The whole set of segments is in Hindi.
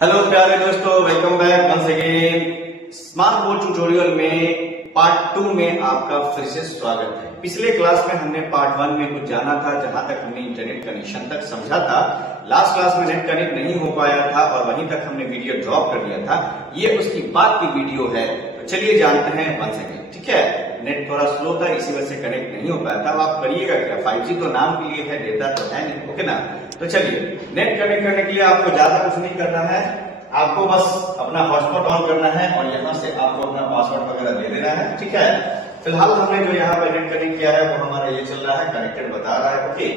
हेलो प्यारे दोस्तों, welcome back once again. Smart board tutorial में पार्ट 2 में आपका फिर से स्वागत है। पिछले क्लास में हमने पार्ट 1 में कुछ जाना था, जहां तक हमने इंटरनेट कनेक्शन तक समझा था। लास्ट क्लास में नेट कनेक्ट नहीं हो पाया था और वहीं तक हमने वीडियो ड्रॉप कर दिया था। ये उसकी बाद की वीडियो है, तो चलिए जानते हैं वंस अगेन। ठीक है, नेट थोड़ा स्लो था, इसी वजह से कनेक्ट नहीं हो पाया था। अब आप करिएगा क्या, 5G तो नाम के लिए है, डेटा तो है नहीं। ओके ना, तो चलिए नेट कनेक्ट करने के लिए आपको ज्यादा कुछ नहीं करना है। आपको बस अपना हॉटस्पॉट ऑन करना है और यहाँ से आपको अपना पासवर्ड वगैरह दे देना है। ठीक है, फिलहाल हमने जो यहाँ पे नेट कनेक्ट किया है वो हमारा ये चल रहा है, कनेक्टेड बता रहा है। ओके,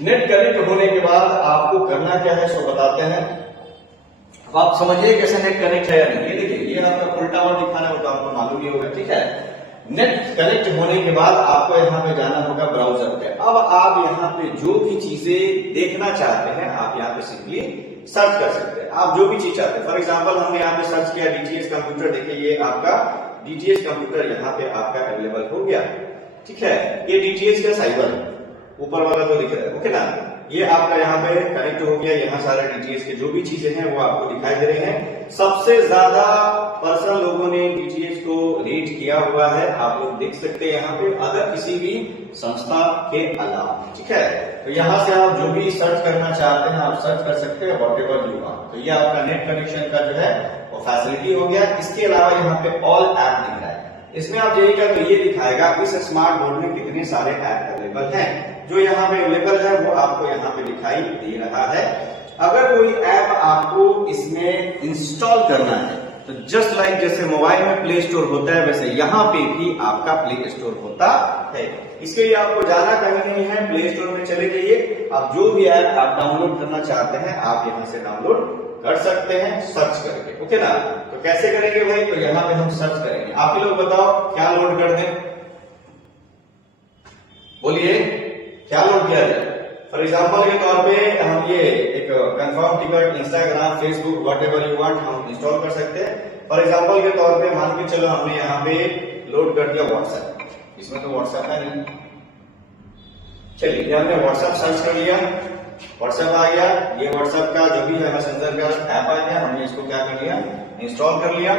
नेट कनेक्ट होने के बाद आपको करना क्या है सो बताते हैं। अब आप समझिए कैसे नेट कनेक्ट है या नहीं। ये देखिए, ये आपका फुल टावर दिखाना है, वो तो आपको मालूम ही होगा। ठीक है, नेट कनेक्ट होने के बाद आपको यहाँ पे जाना होगा ब्राउजर पे। अब आप यहाँ पे जो भी चीजें देखना चाहते हैं आप यहाँ पे सिंपली सर्च कर सकते हैं। आप जो भी चीज चाहते हैं, फॉर एग्जांपल हमने यहाँ पे सर्च किया डीटीएच कंप्यूटर। देखिए ये आपका डीटीएच कंप्यूटर यहाँ पे आपका अवेलेबल हो गया। ठीक है, ये डीटीएच का साइबर है, ऊपर वाला जो दिख रहा है। ओके ना, ये आपका यहाँ पे कनेक्ट हो गया। यहाँ सारे डीटीएच के जो भी चीजें हैं वो आपको दिखाई दे रहे हैं। सबसे ज्यादा पर्सन लोगों ने डीटीएच को रेट किया हुआ है, आप लोग देख सकते हैं यहाँ पे, अगर किसी भी संस्था के अलावा। ठीक है, तो यहाँ से आप जो भी सर्च करना चाहते हैं आप सर्च कर सकते हैं, वॉट एवर यू वांट। तो ये आपका नेट कनेक्शन का जो है वो फैसिलिटी हो गया। इसके अलावा यहाँ पे ऑल ऐप दिख रहा है, इसमें आप जाइएगा तो ये दिखाएगा इस स्मार्ट बोर्ड में कितने सारे ऐप अवेलेबल हैं। जो यहाँ पे अवेलेबल है वो आपको यहाँ पे दिखाई दे रहा है। अगर कोई ऐप आपको इसमें इंस्टॉल करना है तो जस्ट लाइक जैसे मोबाइल में प्ले स्टोर होता है, वैसे यहाँ पे भी आपका प्ले स्टोर होता है। इसके लिए आपको जाना कहीं नहीं है, प्ले स्टोर में चले जाइए। आप जो भी ऐप आप डाउनलोड करना चाहते हैं आप यहाँ से डाउनलोड कर सकते हैं सर्च करके। ओके ना, तो कैसे करेंगे भाई, तो यहाँ पे हम सर्च करेंगे। आप ही लोग बताओ क्या लोड कर दें, बोलिए क्या लोड किया जाए। फॉर एग्जाम्पल के तौर पे हम ये एक confirm ticket, Instagram, Facebook, what ever you want हम इंस्टॉल कर सकते हैं। फॉर एग्जाम्पल के तौर पे मान के चलो हमने यहाँ पे लोड कर दिया व्हाट्सएप, इसमें तो व्हाट्सएप है नहीं। चलिए हमने व्हाट्सएप सर्च कर लिया, व्हाट्सएप आ गया। ये व्हाट्सएप का जो भी है मैसेंजर का ऐप आ गया, हमने इसको क्या कर लिया, इंस्टॉल कर लिया।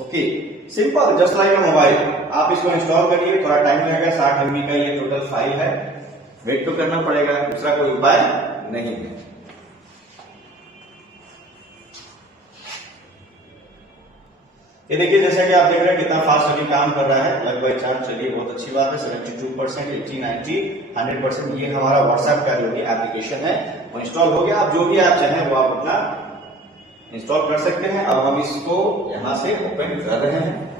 ओके, सिंपल, जस्ट लाइक अ मोबाइल। आप इसको इंस्टॉल करिए, थोड़ा टाइम लगेगा। 60 MB का ये टोटल फाइल है, वेट तो करना पड़ेगा, दूसरा कोई उपाय नहीं है। ये देखिए जैसा कि आप देख रहे हैं कितना फास्ट अभी काम कर रहा है, लगभग चार्ज। चलिए बहुत अच्छी बात है, 72%, 80, 90, 100% ये हमारा व्हाट्सएप का जो भी एप्लीकेशन है वो इंस्टॉल हो गया। आप जो भी ऐप चाहें वो आप अपना इंस्टॉल कर सकते हैं। अब हम इसको यहां से ओपन कर रहे हैं।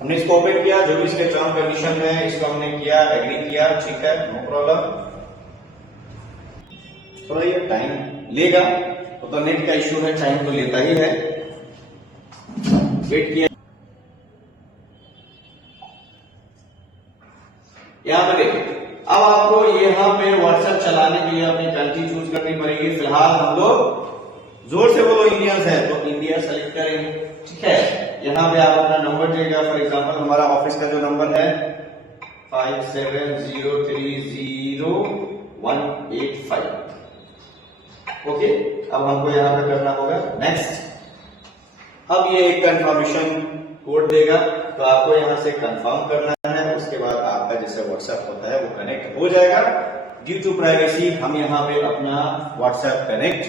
हमने इसको ओपन किया, जो भी इसके टर्म कंडीशन है इसको हमने किया, एग्री किया। ठीक है, नो प्रॉब्लम। थोड़ा ये टाइम लेगा, तो नेट का इश्यू है, टाइम तो लेता ही है। वेट किया, यहां पे देखिए। अब आपको यहाँ पे व्हाट्सएप चलाने के लिए अपनी कंट्री चूज करनी पड़ेगी। फिलहाल हम लोग जोर से बोलो इंडियंस है तो इंडिया सेलेक्ट करेंगे। ठीक है, यहाँ पे आप अपना नंबर देगा। फॉर एग्जांपल हमारा ऑफिस का जो नंबर है 57030185। ओके, अब हमको यहाँ पे करना होगा नेक्स्ट। अब ये एक कंफर्मेशन कोड देगा, तो आपको यहाँ से कंफर्म करना है। उसके बाद आपका जैसे व्हाट्सएप होता है वो कनेक्ट हो जाएगा। ड्यू टू प्राइवेसी हम यहाँ पे अपना व्हाट्सएप कनेक्ट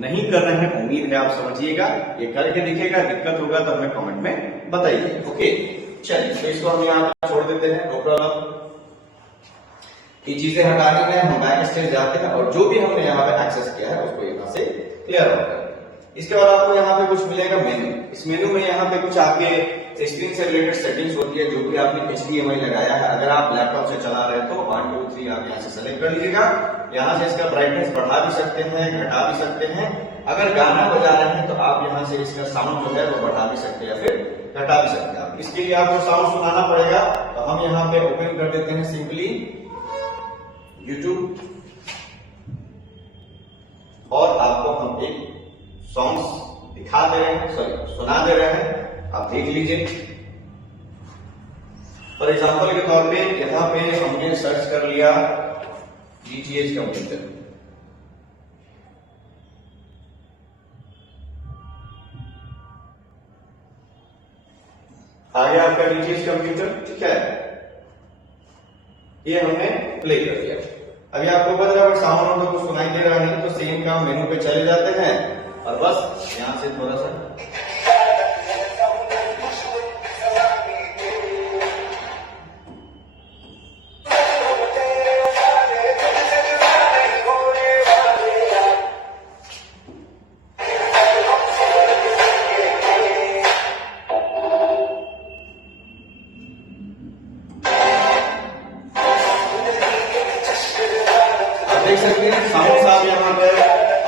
नहीं कर रहे हैं, उम्मीद है आप समझिएगा। ये करके दिखेगा, दिक्कत होगा तो हमें कमेंट में बताइए। ओके, चलिए तो इसको हम यहाँ पे छोड़ देते हैं, नो प्रॉब्लम। ये चीजें हटानी है, हम बैक स्टेज जाते हैं और जो भी हमने यहाँ पे एक्सेस किया है उसको यहाँ से क्लियर होगा। इसके बाद आपको यहाँ पे कुछ मिलेगा मेनू। इस मेनू में यहाँ पे कुछ आपके स्क्रीन से रिलेटेड सेटिंग्स होती है, जो भी आपने HDMI लगाया है। अगर आप लैपटॉप से चला रहे हैं तो 1, 2, 3 आप यहाँ से सेलेक्ट कर लीजिएगा। यहाँ से इसका ब्राइटनेस बढ़ा भी सकते हैं, घटा भी सकते हैं। अगर गाना बजा रहे हैं तो आप यहाँ से इसका साउंड जो है वो बढ़ा भी सकते हैं या फिर घटा भी सकते हैं। इसके लिए आपको साउंड सुनाना पड़ेगा, तो हम यहाँ पे ओपन कर देते हैं सिंपली YouTube और आपको हम एक सॉन्ग्स दिखा दे रहे हैं, सॉरी सुना दे रहे हैं, आप देख लीजिए। फॉर एग्जाम्पल के तौर पे यहाँ पे हमने सर्च कर लिया डीटीएच कंप्यूटर। आ गया आपका डीटीएच कंप्यूटर, ठीक है, ये हमने प्ले कर दिया। अभी आपको पता है अगर साउंड हो तो कुछ सुनाई दे रहा नहीं, तो सेम काम मेनू पे चले जाते हैं और बस यहां से थोड़ा सा देख सकते हैं साउंड आप यहाँ पे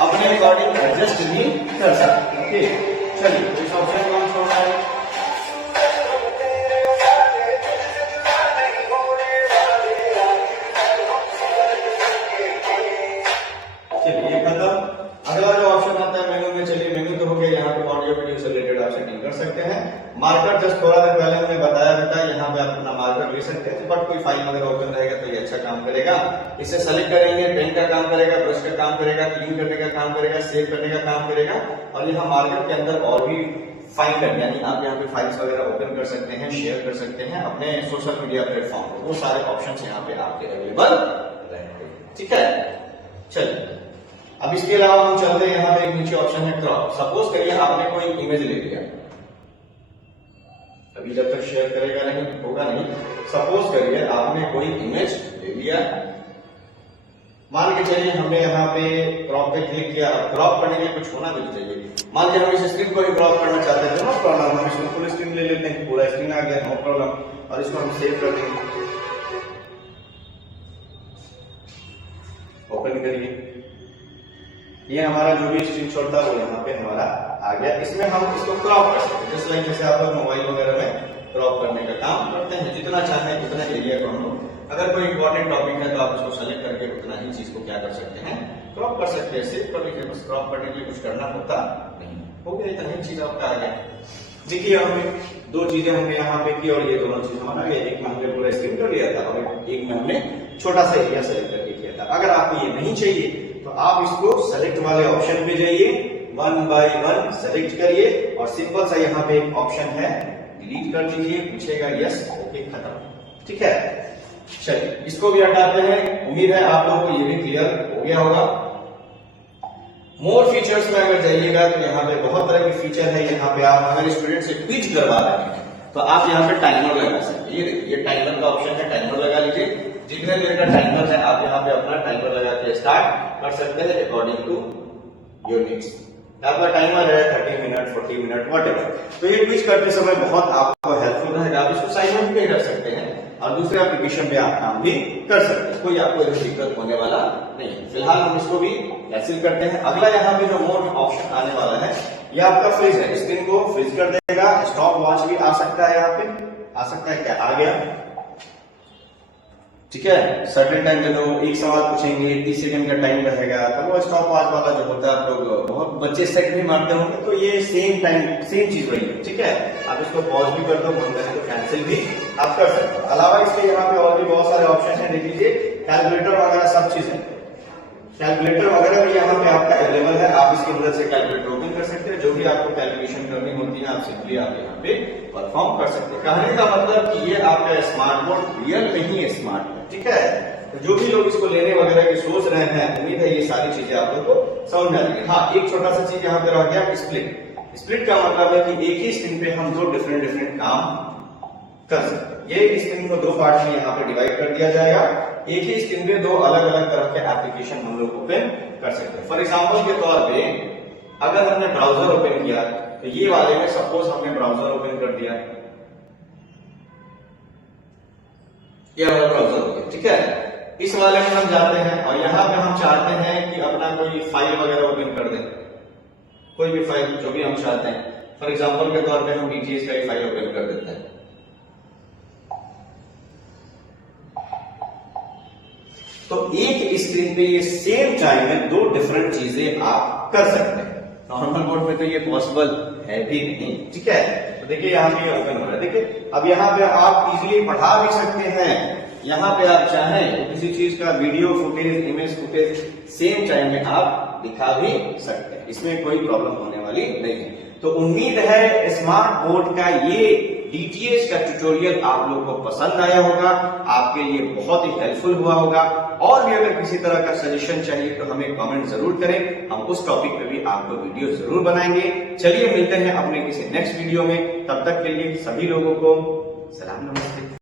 अपने अकॉर्डिंग एडजस्ट भी कर सकते हैं। ओके, चलिए तो इस ऑप्शन को हम छोड़ना है। चलिए ये खत्म। अगला जो ऑप्शन आता है मेनू में, चलिए मेनू तो हो गया, यहाँ पे ऑडियो वीडियो से रिलेटेड आप सेटिंग कर सकते हैं। मार्कर जस्ट थोड़ा देर पहले हमने बताया था, यहाँ पे आप अपना मार्कर ले सकते हैं, बट कोई फाइल वगैरह ओपन रहेगा तो ये अच्छा काम करेगा। इसे सेलेक्ट करेंगे, पेन का काम करेगा, ब्रश का काम करेगा, क्लीन करने का काम करेगा, सेव करने का काम करेगा। और यहाँ मार्कर के अंदर और भी फाइंडर, यानी आप यहाँ पे फाइल्स वगैरह ओपन कर सकते हैं, शेयर कर सकते हैं अपने सोशल मीडिया प्लेटफॉर्म पर, वो सारे ऑप्शन यहाँ पे आपके अवेलेबल रहेंगे, ठीक है। चलिए अब इसके अलावा हम चलते हैं, यहाँ पे एक नीचे ऑप्शन है क्रॉप। सपोज करिए आपने कोई इमेज ले लिया, अभी जब तक शेयर करेगा नहीं होगा नहीं, सपोज करिए आपने कोई इमेज ले लिया, मान के चलिए हमने यहाँ पे क्रॉप पे क्लिक किया। क्रॉप करने के लिए कुछ होना भी चाहिए, मान लीजिए हम इस स्क्रीन को भी क्रॉप करना चाहते हैं तो नो प्रॉब्लम, हम इसको फुल स्क्रीन ले लेते हैं, पूरा स्क्रीन आ गया, नो प्रॉब्लम। और इसको हम सेव कर देंगे, ओपन करिए, ये हमारा जो भी स्क्रीनशॉट था वो यहाँ पे हमारा आ गया। इसमें हम इसको क्रॉप कर सकते हैं, जैसे लाइक जैसे आप लोग मोबाइल वगैरह में क्रॉप करने का काम करते हैं, जितना चाहें उतना एरिया को हम लोग, अगर कोई इंपॉर्टेंट टॉपिक है तो आप इसको सेलेक्ट करके उतना ही चीज को क्या कर सकते हैं, क्रॉप कर सकते हैं। सेव कर लीजिए, बस क्रॉप करने के लिए कुछ करना होता नहीं, हो गया, इतना ही चीज आपका आ गया। देखिए हमने दो चीजें हमने यहाँ पे की और ये दोनों चीज हमारा, एक में हमने पूरा स्क्रीन कर लिया था और एक में हमने छोटा सा एरिया सेलेक्ट करके किया था। अगर आपको ये नहीं चाहिए तो आप इसको सेलेक्ट वाले ऑप्शन पे जाइए, 1 बाय 1 सेलेक्ट करिए और सिंपल सा यहाँ पे एक ऑप्शन है, डिलीट कर दीजिए, पूछेगा यस, ओके, खत्म, ठीक है। चलिए इसको भी हटाते हैं। उम्मीद है आप लोगों को ये भी क्लियर हो गया होगा। मोर फीचर्स में अगर जाइएगा तो यहाँ पे बहुत तरह की फीचर है। यहाँ पे आप अगर स्टूडेंट से क्विज करवा रहे हैं तो आप यहाँ पे टाइमर लगा सकते हैं, ये देखिए ये टाइमर का ऑप्शन है, टाइमर लगा लीजिए, जितने देर का टाइमर है आप यहाँ पे अपना टाइमर लगा के स्टार्ट कर सकते हैं अकॉर्डिंग टू योर नीड्स। आपका टाइमर है 30 मिनट, 40 मिनट, व्हाटएवर। तो ये क्विज करते समय बहुत आपको हेल्पफुल रहेगा। आप इसको साइन आउट भी कर सकते हैं और दूसरे एप्लीकेशन पे आप काम भी कर सकते हैं, कोई आपको इसमें दिक्कत होने वाला नहीं है। फिलहाल हम इसको भी कैंसिल करते हैं। अगला यहाँ पे जो मोर ऑप्शन आने वाला है, ये आपका फ्रीज है, स्क्रीन को फ्रीज कर देगा। स्टॉप वॉच भी आ सकता है, यहाँ पे आ सकता है, क्या आ गया, ठीक है। सर्टेन टाइम दे दो, एक सवाल पूछेंगे, 30 सेकंड का टाइम रहेगा, तो वो स्टॉप वॉच वाला जो होता है, आप लोग बहुत बच्चे सेट भी मारते होंगे, तो ये सेम टाइम सेम चीज वही है, ठीक है। आप इसको पॉज भी कर दो, मन करे तो कैंसिल भी आप कर सकते हो। अलावा इसके यहाँ पे और भी बहुत सारे ऑप्शन है, देख लीजिए, कैलकुलेटर वगैरह सब चीज है, कैलकुलेटर वगैरह भी यहाँ पे आपका अवेलेबल है। आप इसकी मदद से कैलकुलेटर ओपन कर सकते हैं, जो भी आपको कैलकुलेशन करनी होती है आप सिंपली आप यहाँ पे परफॉर्म कर सकते हैं। कहने का मतलब कि ये आपका स्मार्ट बोर्ड रियल नहीं है, स्मार्ट है, ठीक है। तो जो भी लोग इसको लेने वगैरह की सोच रहे हैं, उम्मीद है ये सारी चीजें आप लोग को समझ में आ जाएगी। हाँ, एक छोटा सा चीज यहाँ पे रह गया, स्प्लिट। स्प्लिट का मतलब है कि एक ही स्क्रीन पे हम दो डिफरेंट काम कर सकते हैं। ये स्क्रीन को दो पार्ट में यहाँ पे डिवाइड कर दिया जाएगा। एक ही स्क्रीन पे दो अलग अलग तरह के एप्लीकेशन हम लोग ओपन कर सकते हैं। फॉर एग्जांपल के तौर पे अगर हमने ब्राउजर ओपन किया तो ये वाले में सपोज हमने ब्राउजर ओपन कर दिया, ये वाला ब्राउजर हो गया, ठीक है। इस वाले में हम जाते हैं और यहाँ पे हम चाहते हैं कि अपना कोई फाइल वगैरह ओपन कर दें, कोई भी फाइल जो भी हम चाहते हैं। फॉर एग्जांपल के तौर पे हम डीटीएच का फाइल ओपन कर देते हैं। तो एक स्क्रीन पे ये सेम टाइम में दो डिफरेंट चीजें आप कर सकते हैं। नॉर्मल बोर्ड पे तो ये पॉसिबल है भी नहीं, ठीक है। तो देखिए यहाँ पे ओपन हो रहा है, देखिए अब यहाँ पे आप इजीली पढ़ा भी सकते हैं। यहाँ पे आप चाहें तो किसी चीज का video footage, image footage same time में आप दिखा भी सकते हैं, इसमें कोई प्रॉब्लम होने वाली नहीं है। तो उम्मीद है स्मार्ट बोर्ड का ये डीटीएच का ट्यूटोरियल आप लोगों को पसंद आया होगा, आपके लिए बहुत ही हेल्पफुल हुआ होगा। और भी अगर किसी तरह का सजेशन चाहिए तो हमें कमेंट जरूर करें, हम उस टॉपिक पे भी आपको वीडियो जरूर बनाएंगे। चलिए मिलते हैं अपने किसी नेक्स्ट वीडियो में, तब तक के लिए सभी लोगों को सलाम नमस्ते।